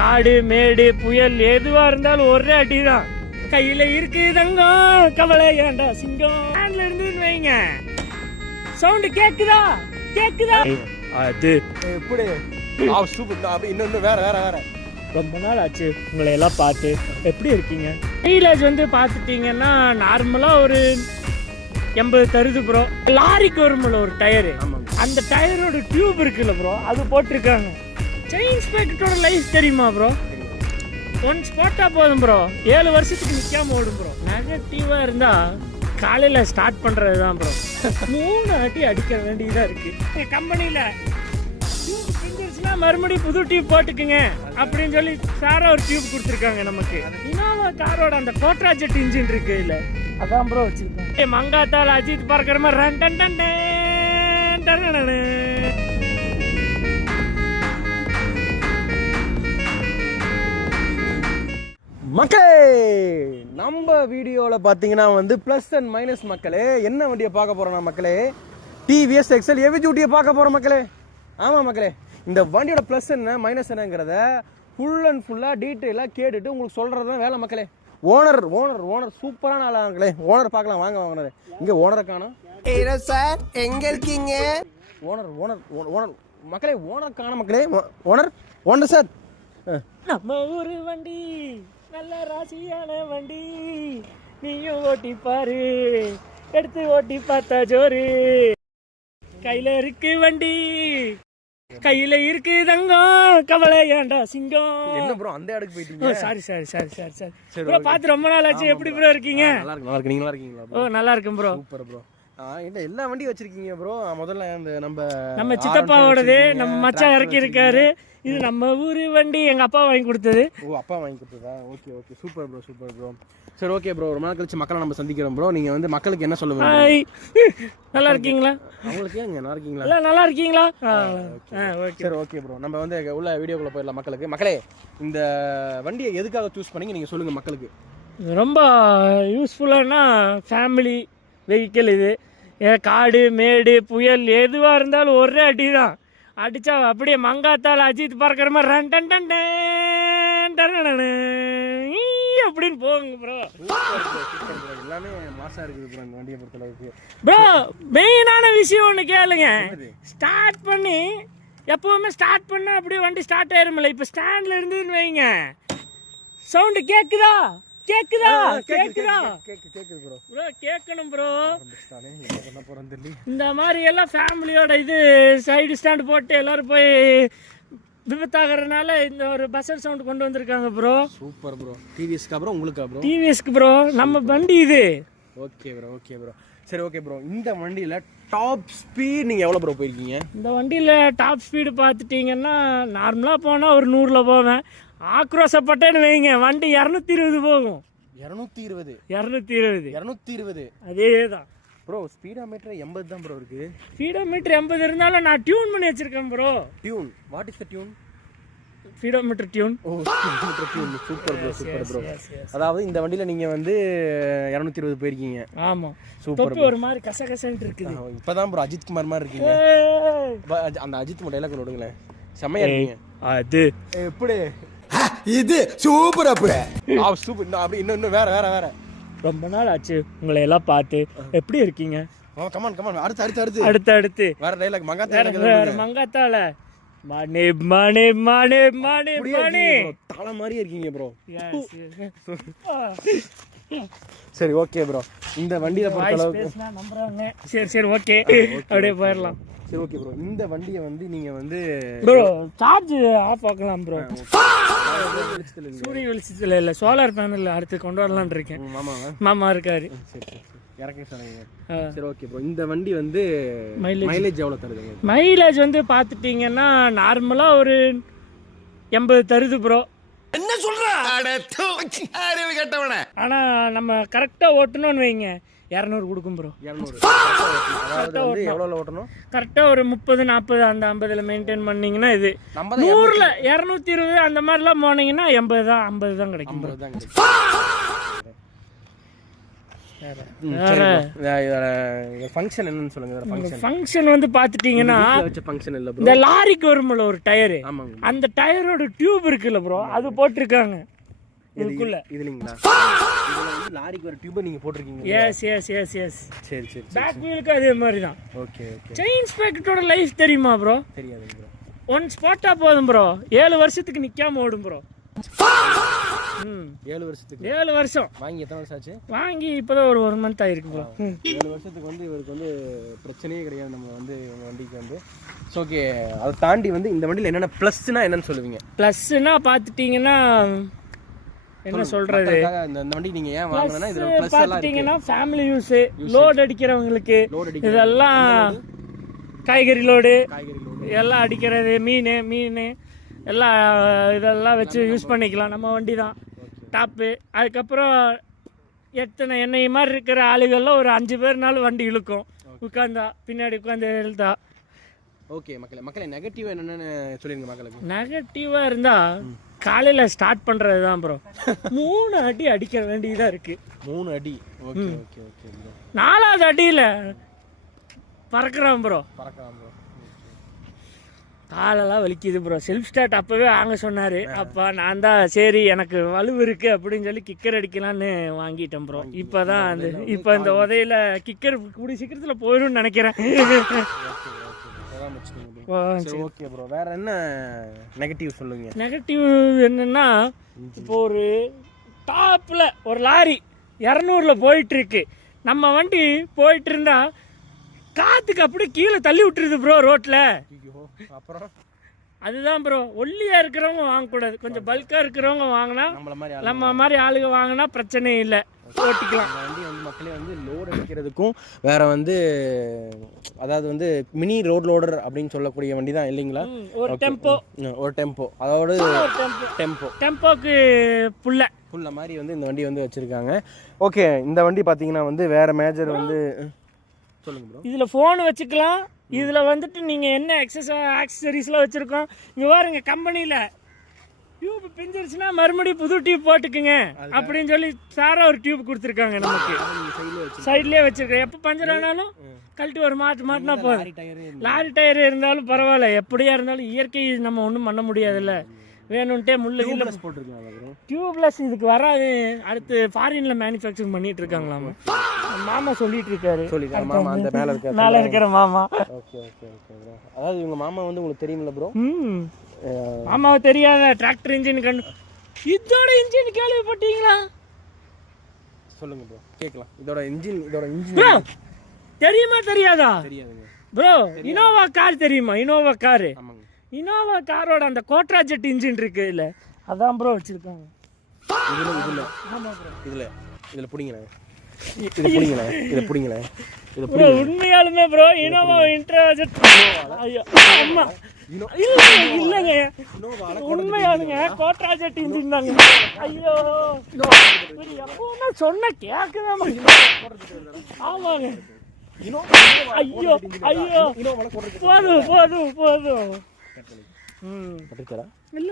காடு மேடு புயல் எதுவா இருந்தாலும் ஒரே அடிதான். கையில இருக்கு தங்கம், கவலை ஏண்டா சிங்கம். ஹேண்ட்ல இருந்துன்னு வைங்க, சவுண்ட் கேக்குதா கேக்குதா? அது எப்படி சூப்பர். இன்னொன்னு வேற வேற வேற ரொம்ப நாள் ஆச்சு உங்களை எல்லாம் பார்த்து. எப்படி இருக்கீங்க? மைலேஜ் வந்து பார்த்துட்டீங்கன்னா நார்மலாக ஒரு 80 தருது ப்ரோ. லாரிக்கு வரும்ல ஒரு டயரு, அந்த டயரோட டியூப் இருக்குல்ல ப்ரோ, அது போட்டிருக்காங்க. செயின் ஸ்பெக்டரோட லைஃப் தெரியுமா ப்ரோ? ஒன்ஸ் போட்டா போதும் ப்ரோ, 7 வருஷத்துக்கு நிற்காம ஓடும் ப்ரோ. நெகட்டிவாக இருந்தால் காலையில் ஸ்டார்ட் பண்ணுறது தான் ப்ரோ. 3 அடி அடிக்க வேண்டியதாக இருக்குது. கம்பெனியில் டியூப் பிரிஞ்சிருச்சுன்னா மறுபடியும் புது டியூப் போட்டுக்குங்க அப்படின்னு சொல்லி சாரா ஒரு டியூப் கொடுத்துருக்காங்க நமக்கு. இனோவா காரோட அந்த கோட்ரா ஜெட் இன்ஜின் இருக்கு இல்ல, அதான் ப்ரோ வச்சிருக்கேன். மங்காத்தால அஜித் பார்க்குற மாதிரி ரன் டன் டன் டன். மக்களே, நம்ம வீடியோவில் பார்த்தீங்கன்னா வந்து ப்ளஸ் அண்ட் மைனஸ் மக்களே. என்ன வண்டியை பார்க்க போகிறோம் மக்களே? டிவிஎஸ் எக்ஸல் ஹெவி டியூட்டியை பார்க்க போகிறோம் மக்களே. ஆமாம் மக்களே, இந்த வண்டியோட ப்ளஸ் என்ன மைனஸ் என்னங்கிறத ஃபுல் அண்ட் ஃபுல்லாக டீட்டெயிலாக கேட்டுட்டு உங்களுக்கு சொல்கிறது தான் வேலை மக்களே. ஓனர் ஓனர் ஓனர் சூப்பரான ஆளா மக்களே. ஓனர் பார்க்கலாம் வாங்க. ஓனர் இங்கே ஓனரை காணோம் சார், எங்கே இருக்கீங்க? ஓனர் ஓனர் ஓனர் மக்களே, ஓனர் காணோம் மக்களே. ஓனர் ஓனர் சார், நம்ம ஊரு வண்டி நல்ல ராசியான வண்டி, நீயும் ஓட்டி பாரு, எடுத்து ஓட்டி பார்த்தா ஜோரு. கையில இருக்கு வண்டி, கையில இருக்கு தங்கம், கவலை ஏண்டா சிங்கம். என்ன ப்ரோ அந்த இடத்துக்கு போயிட்டீங்க? Sorry sorry sorry sorry sorry bro, பார்த்து ரொம்ப நாள் ஆச்சு. எப்படி ப்ரோ இருக்கீங்க? நல்லா இருக்கு. நீங்க நல்லா இருக்கீங்களா? ஓ நல்லா இருக்கும் ப்ரோ. Super bro. என்ன எல்லா வண்டியும் வச்சிருக்கீங்க ப்ரோ? முதல்ல அந்த நம்ம சித்தப்பாவோடது நம்ம மச்சான் இறக்கி இருக்காரு. இது நம்ம ஊரு வண்டி, எங்க அப்பா வாங்கி கொடுத்தது. ஓ, அப்பா வாங்கி கொடுத்ததா? Okay okay, super bro super bro. சரி ஓகே ப்ரோ, ரொம்ப நாள் கழிச்சு மக்களை நம்ம சந்திக்கிறோம் ப்ரோ. நீங்க வந்து மக்களுக்கு என்ன சொல்ல விரும்புறீங்க? நல்லா இருக்கீங்களா? அவங்களுக்கு ஏங்க நல்லா இருக்கீங்களா? இல்ல நல்லா இருக்கீங்களா? சரி ஓகே ப்ரோ, நம்ம வந்து உள்ள வீடியோக்குள்ள போயிடலாம். மக்களுக்கு மக்களே, இந்த வண்டியை எதுக்காக சூஸ் பண்ணீங்க நீங்க சொல்லுங்க மக்களுக்கு. ரொம்ப யூஸ்ஃபுல்லானா ஃபேமிலி வெஹிக்கிள் இது. காடு மேடு புயல் எதுவாக இருந்தாலும் ஒரே அடி தான். அடித்தா அப்படியே மங்காத்தால் அஜித் பார்க்குற மாதிரி ரன் டன் டன் டன் அப்படின்னு போங்க ப்ரோ. எல்லாமே மாசா இருக்குது ப்ரோ இந்த வண்டியை பொறுத்தளவுக்கு. ப்ரோ மெயினான விஷயம் ஒன்று கேளுங்க. ஸ்டார்ட் பண்ணி எப்போவுமே ஸ்டார்ட் பண்ணால் அப்படியே வண்டி ஸ்டார்ட் ஆயிருமில்ல. இப்போ ஸ்டாண்டில் இருந்துன்னு வைங்க, சவுண்டு கேட்குதா கேக்குதா கேக்குதா? கேக்குது ப்ரோ. ப்ரோ கேட்கணும் ப்ரோ. இந்த மாதிரி எல்லாம் ஃபேமிலியோட இது சைடு ஸ்டாண்ட் போட்டு எல்லாரும் போய் விபத்தாகிறதுனால இந்த ஒரு பஸ்ஸர் சவுண்ட் கொண்டு வந்திருக்காங்க ப்ரோ. Super bro. டிவிஎஸ்க்கு அப்புறம் உங்களுக்கா ப்ரோ? டிவிஎஸ்க்கு ப்ரோ, நம்ம வண்டி இது. Okay bro okay bro. சரி ஓகே ப்ரோ, இந்த வண்டியில் டாப் ஸ்பீட் நீங்கள் எவ்வளோ ப்ரோ போயிருக்கீங்க? இந்த வண்டியில் டாப் ஸ்பீடு பார்த்துட்டிங்கன்னா நார்மலாக போனால் ஒரு 100ல் போவேன். ஆக்ரோஷப்பட்டேன்னு வைங்க, வண்டி 220 போகும். 220 அதே தான் ப்ரோ. ஸ்பீடா மீட்டர் 80 தான் ப்ரோ இருக்கு. ஸ்பீடோ மீட்டர் 80 இருந்தாலும் நான் டியூன் பண்ணி வச்சிருக்கேன் bro. Tune? What is the tune? Speedometer tune. Oh speedometer tune. Super bro super bro. அதாவது இந்த வண்டியில நீங்க வந்து 220 போயிருக்கீங்க. ஆமா சூப்பர். ஒரு மாதிரி கசகசன்னு இருக்குது. இப்பதான் ப்ரோ அஜித் குமார் மாதிரி இருக்கீங்க. அந்த அஜித் டைலாக் விடுங்களேன், செம்மையா இருக்கீங்க. அது எப்படி இது சூப்பர் அப்பே. சூப்பர். இன்னும் வேற வேற வேற ரொம்ப நாள் ஆச்சு உங்களை எல்லாம் பார்த்து. எப்படி இருக்கீங்க? கமான் கமான், அடுத்து வேற டைலாக். மங்காத்தால மானே மானே மானே மானே மானே தலை மாதிரியே இருக்கீங்க ப்ரோ. சரி ஓகே ப்ரோ, இந்த வண்டியை பொறுத்தளவுக்கு நம்புறாங்க. சரி ஓகே, அப்படியே போயிடலாம். சரி ஓகே ப்ரோ, இந்த வண்டியை வந்து நீங்க வந்து ப்ரோ சார்ஜ் ஆஃப் ஆக்கலாம் ப்ரோ. சூரிய வெளிச்சத்துல இல்ல, சோலார் பேனல் அடுத்து கொண்டு வரலான்னு இருக்கேன். மாமா இருக்காரு. சரி ஓகே ப்ரோ, இந்த வண்டி வந்து மைலேஜ் எவ்வளவு தருது? மைலேஜ் வந்து பாத்துட்டீங்கன்னா நார்மலா ஒரு 80 தருது ப்ரோ. என்ன சொல்ற? அறிவு கெட்டவனே. ஆனா நம்ம கரெக்டா ஓட்டணும்னு வைங்க 200 கொடுக்கும் ப்ரோ. 200 அதாவது எவ்வளவு ஓட்டணும்? கரெக்டா ஒரு 30 40 அந்த 50ல மெயின்டைன் பண்ணீங்கன்னா இது 100ல 220 அந்த மாதிரிலாம் போனீங்கன்னா 80 தான் 50 தான் கிடைக்கும். ஃபங்க்ஷன் என்னன்னு சொல்லுங்க. ஃபங்க்ஷன் வந்து பார்த்துட்டிங்கன்னா வச்ச ஃபங்க்ஷன் இல்லை ப்ரோ. இந்த லாரிக்கு வரும்ல ஒரு டயரு, ஆமாங்க. அந்த டயரோட டியூப் இருக்குல்ல ப்ரோ, அது போட்டிருக்காங்க இதுக்குள்ள. இதுலீங்களா? இதுல வந்து லாரிக்கு ஒரு டியூப் நீங்க போட்டிருக்கீங்க. Yes yes yes yes. சரி சரி. பேக் வீலுக்கு அதே மாதிரி தான். Okay okay. செயின் ஸ்பெக்டரோட லைஃப் தெரியுமா ப்ரோ? தெரியாது ப்ரோ. ஒன் ஸ்பாட்டா போதும் ப்ரோ, 7 வருஷத்துக்கு நிக்காம ஓடும் ப்ரோ. 7 வருஷத்துக்கு? 7 வருஷம். வாங்கி எத்தனை வருஷம் ஆச்சு? வாங்கி இப்போதான் ஒரு 1 மந்த் ஆயிருக்கு ப்ரோ. 7 வருஷத்துக்கு வந்து இவருக்கு வந்து பிரச்சனையே கிடையாது நம்ம வந்து இவங்க வண்டிக்கு வந்து. ஸோ ஓகே, அதை தாண்டி வந்து இந்த வண்டியில் என்னென்ன ப்ளஸ்னா என்னன்னு சொல்லுவீங்க? ப்ளஸ்னா பார்த்துட்டிங்கன்னா என்ன சொல்றது, இந்த வண்டி நீங்க ஏன் வாங்கணும்னா இதுல ப்ளஸ் எல்லாம் பார்த்துட்டிங்கன்னா ஃபேமிலி யூஸ், லோட் அடிக்கிறவங்களுக்கு இதெல்லாம், காய்கறி லோடு எல்லாம் அடிக்கிறது, மீன் எல்லாம் இதெல்லாம் வச்சு யூஸ் பண்ணிக்கலாம். நம்ம வண்டி தான் டாப்பு. அதுக்கப்புறம் என்னை மாதிரி இருக்கிற ஆளுகள்லாம் ஒரு 5 பேர்னாலும் வண்டி இழுக்கும், உட்காந்தா பின்னாடி உட்காந்து எழுதா. ஓகே மக்களே நெகட்டிவ் என்னன்னு சொல்லிருங்க மக்களுக்கு. நெகட்டிவா இருந்தா காலையில ஸ்டார்ட் பண்றது தான் ப்ரோ. 3 அடி அடிக்க வேண்டியதா இருக்கு. 3 அடி? Okay okay okay. 4வது அடியில பறக்குறான் ப்ரோ. காலெல்லாம் வலிக்குது ப்ரோ. செல்ஃப் ஸ்டார்ட் அப்போவே வாங்க சொன்னார். அப்போ நான் தான் சரி எனக்கு வலுவு இருக்குது அப்படின்னு சொல்லி கிக்கர் அடிக்கலான்னு வாங்கிட்டேன் ப்ரோ. இப்போ தான் இப்போ இந்த உதையில கிக்கர் கூடிய சீக்கிரத்தில் போயிடும்னு நினைக்கிறேன். ஓகே ப்ரோ, வேற என்ன நெகட்டிவ் சொல்லுங்க? நெகட்டிவ் என்னன்னா, இப்போ ஒரு டாப்பில் ஒரு லாரி 200ல் போயிட்டுருக்கு, நம்ம வண்டி போயிட்டு இருந்தா காத்துக்கு அப்படியே கீழே தள்ளி விட்டுருது ப்ரோ ரோட்டில். அப்புறம் அதுதான் ப்ரோ, ஒல்லியா இருக்கிறவங்க வாங்கக்கூடாது, கொஞ்சம் பல்கா இருக்கிறவங்க வாங்கினா, நம்ம மாதிரி ஆளுங்க வாங்கினா பிரச்சனை இல்லை, ஓட்டிக்கலாம். வண்டி வந்து மக்களே வந்து லோடு அடிக்கிறதுக்கும் வேற வந்து அதாவது வந்து மினி ரோட் லோடர் அப்படின்னு சொல்லக்கூடிய வண்டி தான் இல்லைங்களா? ஒரு டெம்போ அதோட டெம்போக்கு புல்ல மாதிரி வந்து இந்த வண்டி வந்து வச்சிருக்காங்க. ஓகே, இந்த வண்டி பார்த்தீங்கன்னா வந்து வேற மேஜர் வந்து சொல்லுங்க ப்ரோ. இதில் ஃபோன் வச்சுக்கலாம். இதில் வந்துட்டு நீங்கள் என்ன ஆக்சசரிஸ்லாம் வச்சுருக்கோம் இங்கே பாருங்க. கம்பெனியில் டியூப் பிஞ்சிருச்சுன்னா மறுபடியும் புது டியூப் போட்டுக்குங்க அப்படின்னு சொல்லி சாரா ஒரு டியூப் கொடுத்துருக்காங்க நமக்கு. சைட்லேயே வச்சுருக்கேன். எப்போ பஞ்சர் ஆனாலும் கழட்டி ஒரு மாட்டினா போதும். லாரி டயர் இருந்தாலும் பரவாயில்ல, எப்படியா இருந்தாலும் இயற்கை நம்ம ஒன்றும் பண்ண முடியாதுல்ல. வேணும்ட்டே முள்ளு போட்டுருக்காங்க. டியூப்லெஸ் இதுக்கு வராது. அடுத்து ஃபாரின்ல மேனுஃபேக்சரிங் பண்ணிட்டு இருக்காங்களாமா. மாமா சொல்லிட்டு இருக்காரு. மாமா அந்த மேல இருக்கிற மாமா. Okay okay okay bro. அதாவது இவங்க மாமா வந்து உங்களுக்கு தெரியும்ல ப்ரோ? மாமாவை தெரியாத டிராக்டர் இன்ஜின் இதோட இன்ஜின் கேள்விப்பட்டீங்களா? சொல்லுங்க ப்ரோ, கேட்கலாம். இதோட இன்ஜின் ப்ரோ தெரியுமா தெரியாதா? தெரியாதுங்க ப்ரோ. இனோவா கார் தெரியுமா? இனோவா காரு, இனோவா காரோட அந்த கோட்ரா ஜெட் இன்ஜின் இருக்கு இல்ல, அதான் ப்ரோ வச்சிருக்காங்க. இதுல புடிங்களே. ப்ரோ உண்மையாலுமே ப்ரோ இனோவா இன்ட்ரா ஜெட் அம்மா இல்லங்க, உண்மையாலுங்க கோட்ரா ஜெட் இன்ஜின் தாங்க. ஐயோ எப்போ சொன்ன கேட்கவே மாட்டேன். ஆமாங்க. ஐயோ ஐயோ போதும். இல்ல